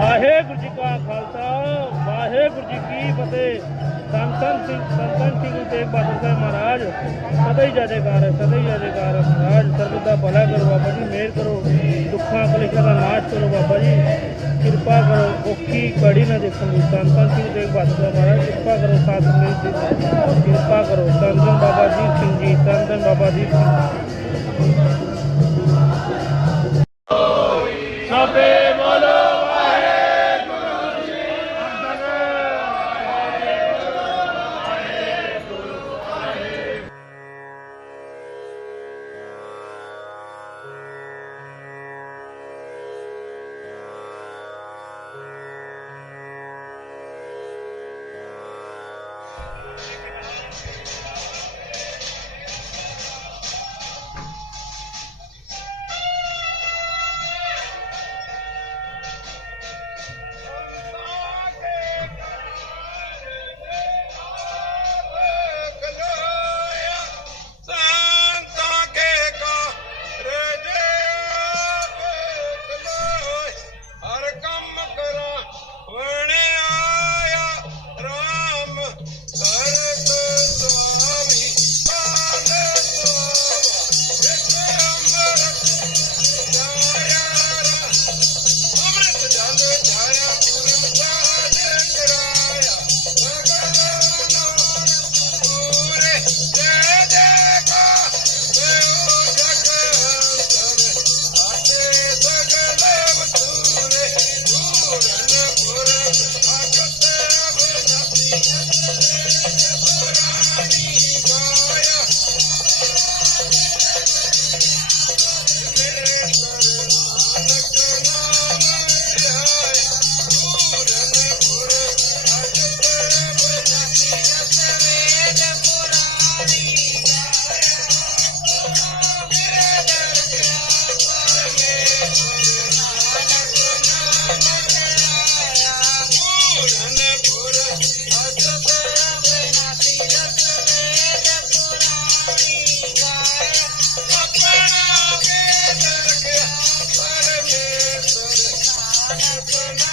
ਵਾਹਿਗੁਰੂ ਜੀ ਕਾ ਖਾਲਸਾ, ਵਾਹਿਗੁਰੂ ਜੀ ਕੀ ਫਤਿਹ। ਸੰਤਨ ਸਿੰਘ ਸੰਤਨ ਸਿੰਘ ਤੇ ਬਹਾਦਰ ਸਾਹਿਬ ਮਹਾਰਾਜ, ਸਦਾ ਹੀ ਜੈਕਾਰ ਸਦਾ ਹੀ ਜੈਕਾਰ ਮਹਾਰਾਜ। ਸਰਬ ਦਾ ਭਲਾ ਕਰੋ ਬਾਬਾ ਜੀ, ਮਿਹਰ ਕਰੋ। ਦੁੱਖਾਂ ਕਲੇਸ਼ਾਂ ਦਾ ਨਾਸ਼ ਕਰੋ ਬਾਬਾ ਜੀ। ਕਿਰਪਾ ਕਰੋ, ਔਖੀ ਕੜੀ ਨਾ ਦੇਖਣ ਦੀ। ਸੰਤਨ ਸਿੰਘ ਤੇ ਬਹਾਦਰ ਸਾਹਿਬ ਮਹਾਰਾਜ, ਕਿਰਪਾ ਕਰੋ ਸਾਧ ਸੰਗਤ ਦੀ। ਕਿਰਪਾ ਕਰੋ। ਸੰਤਨ ਬਾਬਾ ਜੀ ਸਿੰਘ ਜੀ ਸੰਤਨ ਬਾਬਾ ਜੀ।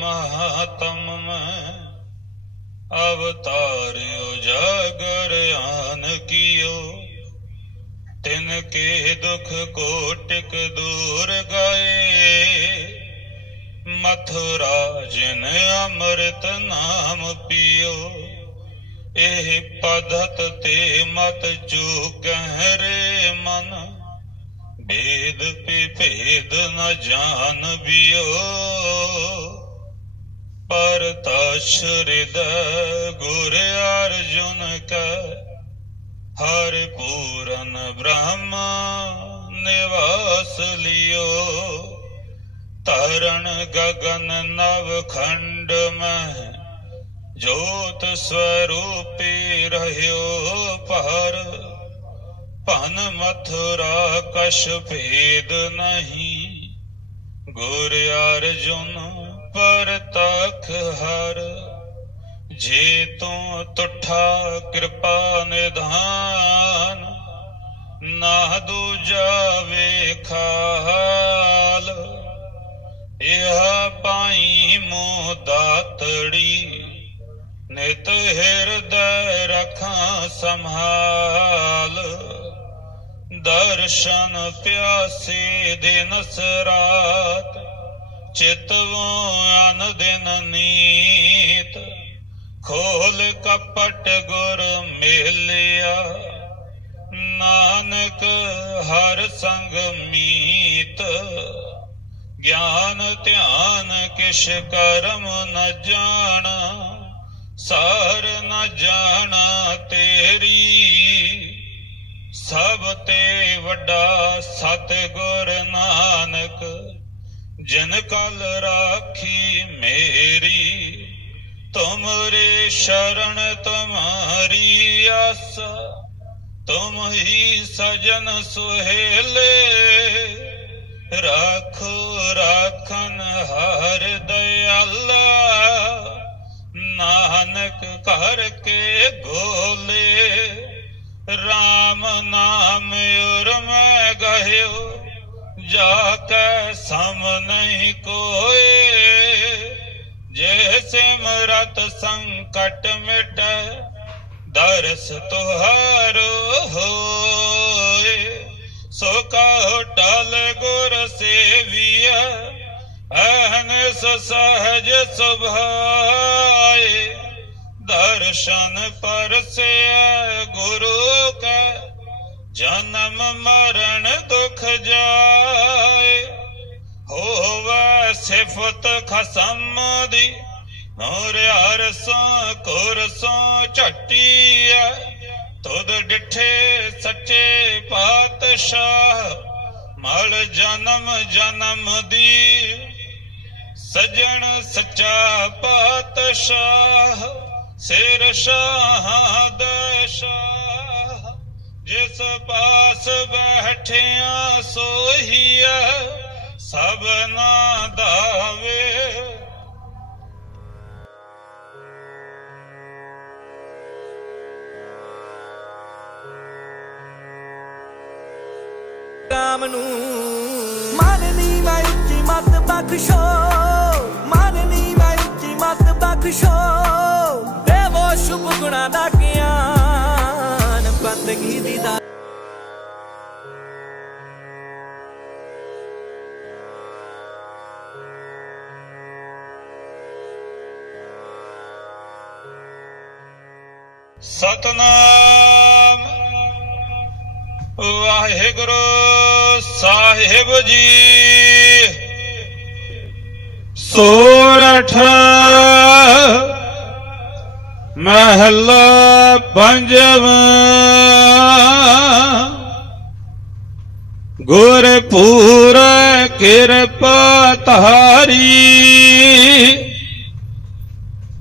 ਮਹਾਤਮ ਮੈਂ ਅਵਤਾਰਿਓ ਜਗਰ ਆਨ ਕੀਓ ਤਿਨ ਕੇ ਦੁਖ ਕੋਟਿਕ ਦੂਰ ਗਏ ਮਥੁਰਾ ਜਿਨ ਅੰਮ੍ਰਿਤ ਨਾਮ ਪੀਓ ਇਹ ਪਦਤ ਤੇ ਮਤ ਜੋ ਕਹਿ ਮਨ ਭੇਦ ਪੇ ਭੇਦ ਨ ਜਾਣ ਬਿਓ ਪਰ ਤਸ਼ਰਿਦ ਗੁਰ ਅਰਜੁਨ ਕੈ, ਹਰ ਪੂਰਨ ਬ੍ਰਹਮ ਨਿਵਾਸ ਲਿਓ। ਤਰਣ ਗगन ਨਵ ਖੰਡ ਮਹਿ, ਜੋਤ ਸਵਰੂਪੀ ਰਹਿਓ ਪਰ ਭਨ ਮਥੁਰਾ ਕਛ ਭੇਦ ਨਹੀਂ, ਗੁਰ ਅਰਜੁਨ ਪਰ ਤਖ ਹਰ ਜੇ ਤੂੰ ਤੁਠਾ ਕਿਰਪਾ ਨਿਧਾਨ, ਨਾ ਦੂਜਾ ਵੇਖਾਲ ਇਹ ਪਾਈ ਮੋ ਦਾਤੜੀ, ਨਿਤ ਹਿਰਦੈ ਰਖਾਂ ਸੰਭਾਲ। ਦਰਸ਼ਨ ਪਿਆਸੇ ਦਿਨਸ ਰਾਤ ਚਿਤਵੋ ਅਨ ਦਿਨ ਨੀਤ, ਖੋਲ ਕਪਟ ਗੁਰ ਮੇਲਿਆ। ਨਾਨਕ ਹਰ ਸੰਗ ਮੀਤ, ਗਿਆਨ ਧਿਆਨ ਕਿਛ ਕਰਮ ਨ ਜਾਣਾ। ਸਾਰ ਨ ਜਾਣਾ ਤੇਰੀ, ਸਭ ਤੇ ਵੱਡਾ ਸਤਿਗੁਰ ਗੁਰ ਜਨ ਕਲ ਰਾਖੀ ਮੇਰੀ, ਤੁਮਰੇ ਸ਼ਰਨ ਤੁਮਾਰੀ ਆਸਾ, ਤੁਮ ਹੀ ਸਜਨ ਸੁਹੇਲੇ, ਰਾਖੋ ਰੱਖਨ ਹਰ ਦਇਆਲਾ, ਨਾਨਕ ਕਰ ਕੇ ਗੋਲੇ RAM ਨਾਮ ਉਰਮੈ ਗਹਿਓ ਜਾ ਕੈ ਸਮ ਨਹੀਂ ਕੋਏ, ਜੇ ਸਿਮਰਤ ਸੰਕਟ ਮਿਟੈ, ਦਰਸ ਤੁਹਾਰੋ ਹੋਏ। ਸੋ ਕਹੋ ਟਲ ਗੁਰ ਸੇਵੀਐ ਅਹਨਿਸ ਸਹਜ ਸੁਭਾਏ। ਦਰਸ਼ਨ ਪਰਸਿਐ ਗੁਰੂ ਕੈ ਜਨਮ ਮਰਨ ਦੁਖ ਜਾਏ, ਹੋਵੇ ਸਿਫਤ ਖਸਮ ਦੀ। ਨੂਰ ਅਰਸੋਂ ਕੁਰਸੋਂ ਝਟੀਐ, ਤੁਧ ਡਿਠੇ ਸੱਚੇ ਪਾਤਸ਼ਾਹ, ਮਲ ਜਨਮ ਜਨਮ ਦੀ। ਸਜਣ ਸੱਚਾ ਪਾਤਸ਼ਾਹ, ਸਿਰ ਸ਼ਾਹ ਦੇ ਜਿਸ ਪਾਸ ਬੈਠਿਆ ਸੋਹੀਐ ਸਭਨਾ ਦਾਵੇ। ਰਾਮ ਨੂੰ ਮਾਨਨੀ ਮੈਂ ਉੱਚੀ ਮਤ ਬਖਸ਼ੋ ਮਾਨਨੀ ਮੈਂ ਉੱਚੀ ਮਤ ਬਖਸ਼ੋ। ਦੇਵੋ ਸ਼ੁਭ ਗੁਣਾ ਦਾ ਸਤਨਾਮ। ਵਾਹਿਗੁਰੂ ਸਾਹਿਬ ਜੀ। ਸੋਰਠ ਮਹਲਾ ਪੰਜਵਾਂ। ਗੁਰਪੂਰ ਕਿਰਪਾ ਤਾਰੀ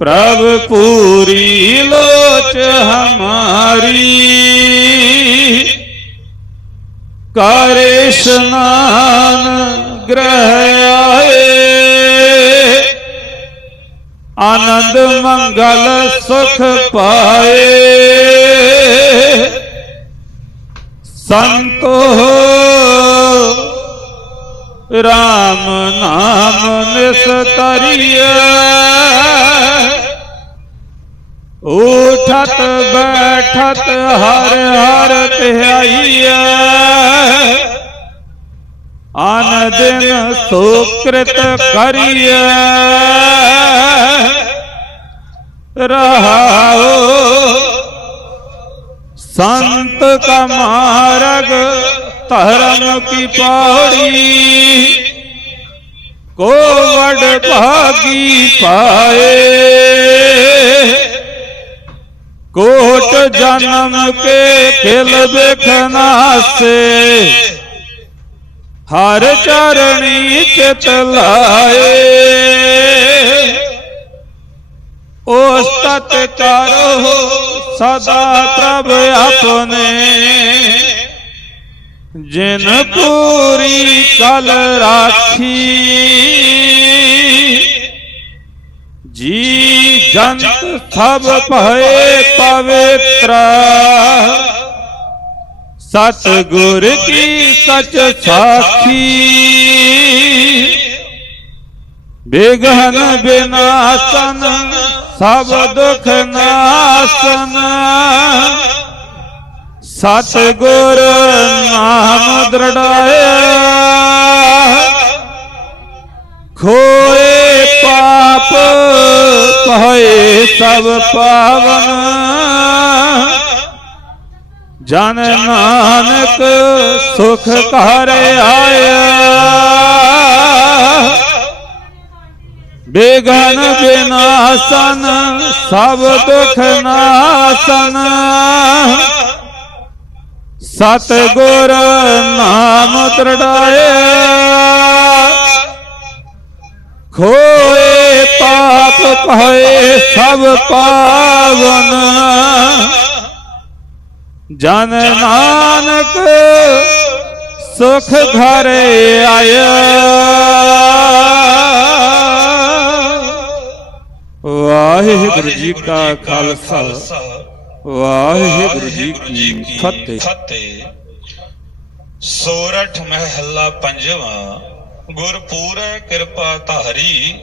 ਪ੍ਰਭ ਪੂਰੀ ਲੋਚ ਹਮਾਰੀ। ਕਰ ਇਸ਼ਨਾਨ ਗ੍ਰਹਿ ਆਏ। ਆਨੰਦ ਮੰਗਲ ਸੁਖ ਪਾਏ। ਸੰਤੋ ਰਾਮ ਨਾਮ ਨਿਸਤਰੀਐ। ਉਠਤ ਬੈਠਤ ਹਰ ਹਰ ਧਿਆਈਐ। ਆਨ ਦਿਨ ਸੋਕ੍ਰਿਤ ਕਰੀਐ। ਰਹਾਓ ਸੰਤ ਕਾ ਮਾਰਗ ਧਰਮ ਕੀ ਪੌੜੀ। ਕੋ ਵਡ ਭਾਗੀ ਪਾਏ। ਕੋਟ ਜਨਮ ਕੇ ਖਿਲ ਦੇਖਨਾਸੇ ਹਰ ਚਰਣੀ ਚਿਤ ਲਾਏ। ਉਸਤਤ ਕਰੋ ਸਦਾ ਪ੍ਰਭ ਆਪਣੇ। ਜਿਨ ਪੂਰੀ ਕਲ ਰਾਖੀ। ਜੀ ਜੰਤ ਸਭ ਭਏ ਪਵਿੱਤਰ। ਸਤ ਗੁਰ ਕੀ ਸਚ ਸਾਖੀ। ਬਿਗਹਨ ਬਿਨਾਸਨ ਸਭ ਦੁਖ ਨਾਸਨ। ਸਤ ਗੁਰ ਨਾਮ ਦ੍ਰਿੜਾਇਆ। ਖੋਏ ਸਭ ਪਾਵਨ। ਜਨ ਨਾਨਕ ਸੁਖ ਘਰ ਆਇਆ। ਬਿਗਨ ਬਿਨਾਸਨ ਸਭ ਦੁਖ ਨਾਸਨ। ਸਤ ਗੁਰ ਨਾਮ ਤਰੜਾਏ ਖੋਏ ਪਾਪ ਭਏ ਸਭ ਪਾਵਨ। ਜਨ ਨਾਨਕ ਸੁਖ ਘਰ ਆਇਆ। ਵਾਹਿਗੁਰੂ ਜੀ ਕਾ ਖਾਲਸਾ। ਵਾਹਿਗੁਰੂ ਜੀ ਕੀ ਫਤਿਹ। ਫਤਿਹ ਸੋਰਠ ਮਹਿਲਾ ਪੰਜਵਾਂ ਗੁਰ ਕਿਰਪਾ ਧਾਰੀ।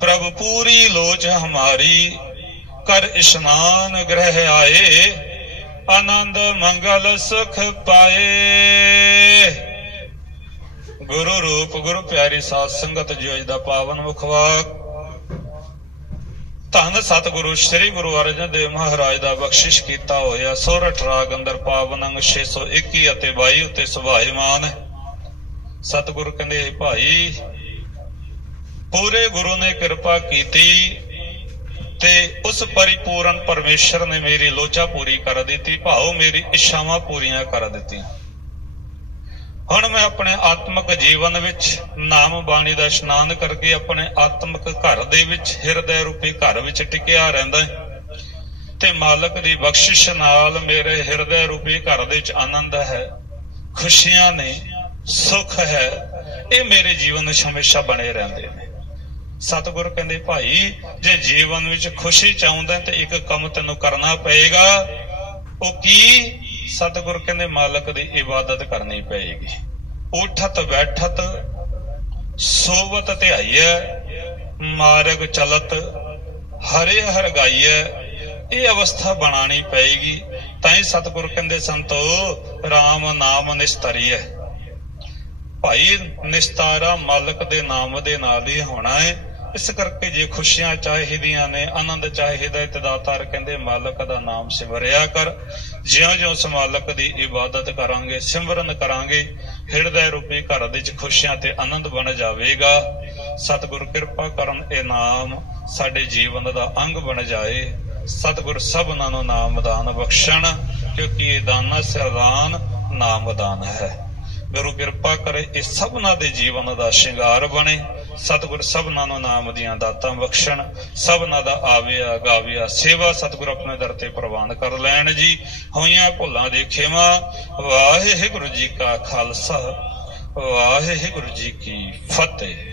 ਪ੍ਰਭ ਪੂਰੀ ਲੋਚ ਹਮਾਰੀ, ਕਰ ਇਸ਼ਨਾਨ ਗ੍ਰਹਿ ਆਏ, ਆਨੰਦ ਮੰਗਲ ਸੁਖ ਪਾਏ। ਗੁਰੂ ਰੂਪ, ਗੁਰੂ ਪਿਆਰੀ ਸਾਧ ਸੰਗਤ ਜੀ ਦਾ ਪਾਵਨ ਮੁਖਵਾਕ ਧੰਨ ਸਤਿਗੁਰੂ, ਸ੍ਰੀ ਗੁਰੂ ਅਰਜਨ ਦੇਵ ਮਹਾਰਾਜ ਦਾ ਬਖਸ਼ਿਸ਼ ਕੀਤਾ ਹੋਇਆ ਸੋਰਠ ਰਾਗ ਅੰਦਰ ਪਾਵਨ ਅੰਗ 621 ਅਤੇ 22 ਉੱਤੇ ਸੁਭਾਈਮਾਨ ਹੈ ਸਤਿਗੁਰੂ ਕਹਿੰਦੇ, ਭਾਈ ਪੂਰੇ ਗੁਰੂ ਨੇ ਕਿਰਪਾ ਕੀਤੀ ਤੇ ਉਸ ਪਰਿਪੂਰਨ ਪਰਮੇਸ਼ਰ ਨੇ ਮੇਰੀ ਲੋਚਾ ਪੂਰੀ ਕਰ ਦਿੱਤੀ, ਭਾਉ ਮੇਰੀ ਇੱਛਾਵਾਂ ਪੂਰੀਆਂ ਕਰ ਦਿੱਤੀਆਂ। ਹੁਣ ਮੈਂ ਆਪਣੇ ਆਤਮਿਕ ਜੀਵਨ ਵਿੱਚ ਨਾਮ ਬਾਣੀ ਦਾ ਇਸ਼ਨਾਨ ਕਰਕੇ ਆਪਣੇ ਆਤਮਿਕ ਘਰ ਦੇ ਵਿੱਚ, ਹਿਰਦੇ ਰੂਪੀ ਘਰ ਵਿੱਚ ਟਿਕਿਆ ਰਹਿੰਦਾ ਹਾਂ ਤੇ ਮਾਲਕ ਦੀ ਬਖਸ਼ਿਸ਼ ਨਾਲ ਮੇਰੇ ਹਿਰਦੇ ਰੂਪੀ ਘਰ ਦੇ ਵਿੱਚ ਆਨੰਦ ਹੈ, ਖੁਸ਼ੀਆਂ ਨੇ, ਸੁੱਖ ਹੈ, ਇਹ ਮੇਰੇ ਜੀਵਨ ਵਿੱਚ ਹਮੇਸ਼ਾ ਬਣੇ ਰਹਿੰਦੇ ਨੇ। ਸਤਿਗੁਰ ਕਹਿੰਦੇ, ਭਾਈ, ਜੇ ਜੀਵਨ ਵਿੱਚ ਖੁਸ਼ੀ ਚਾਹੁੰਦਾ ਤੇ ਇੱਕ ਕੰਮ ਤੈਨੂੰ ਕਰਨਾ ਪਏਗਾ। ਉਹ ਕੀ? ਸਤਿਗੁਰ ਕਹਿੰਦੇ, ਮਾਲਕ ਦੀ ਇਬਾਦਤ ਕਰਨੀ ਪਏਗੀ। ਉਠਤ, ਬੈਠਤ, ਸੋਵਤ, ਧਿਆਈਐ, ਮਾਰਗ ਚਲਤ, ਹਰੇ ਹਰ ਗਾਈਐ, ਇਹ ਅਵਸਥਾ ਬਣਾਣੀ ਪਏਗੀ। ਤਾਂ ਹੀ ਸਤਿਗੁਰ ਕਹਿੰਦੇ, ਸੰਤੋ RAM ਨਾਮ ਨਿਸਤਰੀਐ। ਭਾਈ, ਨਿਸਤਾਰਾ ਮਾਲਕ ਦੇ ਨਾਮ ਦੇ ਨਾਲ ਹੀ ਹੋਣਾ ਹੈ ਇਸ ਕਰਕੇ ਜੇ ਖੁਸ਼ੀਆਂ ਚਾਹੀਦੀਆਂ ਨੇ, ਆਨੰਦ ਚਾਹੀਦਾ ਹੈ, ਤੇ ਕਹਿੰਦੇ, ਮਾਲਕ ਦਾ ਨਾਮ ਸਿਮਰਿਆ ਕਰ। ਜਿਉਂ-ਜਿਉਂ ਉਸ ਮਾਲਕ ਦੀ ਇਬਾਦਤ ਕਰਾਂਗੇ, ਸਿਮਰਨ ਕਰਾਂਗੇ, ਹਿਰਦੇ ਰੂਪੀ ਘਰ ਦੇ ਵਿੱਚ ਖੁਸ਼ੀਆਂ ਤੇ ਆਨੰਦ ਬਣ ਜਾਵੇਗਾ। ਸਤਿਗੁਰ ਕਿਰਪਾ ਕਰਨ ਇਹ ਨਾਮ ਸਾਡੇ ਜੀਵਨ ਦਾ ਅੰਗ ਬਣ ਜਾਏ। ਸਤਿਗੁਰ ਸਭਨਾਂ ਨੂੰ ਨਾਮਦਾਨ ਬਖਸ਼ਣ, ਕਿਉਂਕਿ ਇਹ ਦਾਨਾ ਸਰਦਾਨ ਨਾਮਦਾਨ ਹੈ। ਗੁਰੂ ਕਿਰਪਾ ਕਰੇ ਇਹ ਸਭਨਾਂ ਦੇ ਜੀਵਨ ਦਾ ਸ਼ਿੰਗਾਰ ਬਣੇ। ਸਤਿਗੁਰ ਸਭਨਾਂ ਨੂੰ ਨਾਮ ਦੀਆਂ ਦਾਤਾਂ ਬਖਸ਼ਣ ਸਭਨਾਂ ਦਾ ਆਵਿਆ ਗਾਵਿਆ ਸੇਵਾ ਸਤਿਗੁਰ ਆਪਣੇ ਦਰ ਤੇ ਪ੍ਰਵਾਨ ਕਰ ਲੈਣ ਜੀ। ਹੋਈਆਂ ਭੁੱਲਾਂ ਦੇ ਖੇਮਾ, ਵਾਹਿਗੁਰੂ ਜੀ ਕਾ ਖਾਲਸਾ, ਵਾਹਿਗੁਰੂ ਜੀ ਕੀ ਫਤਿਹ।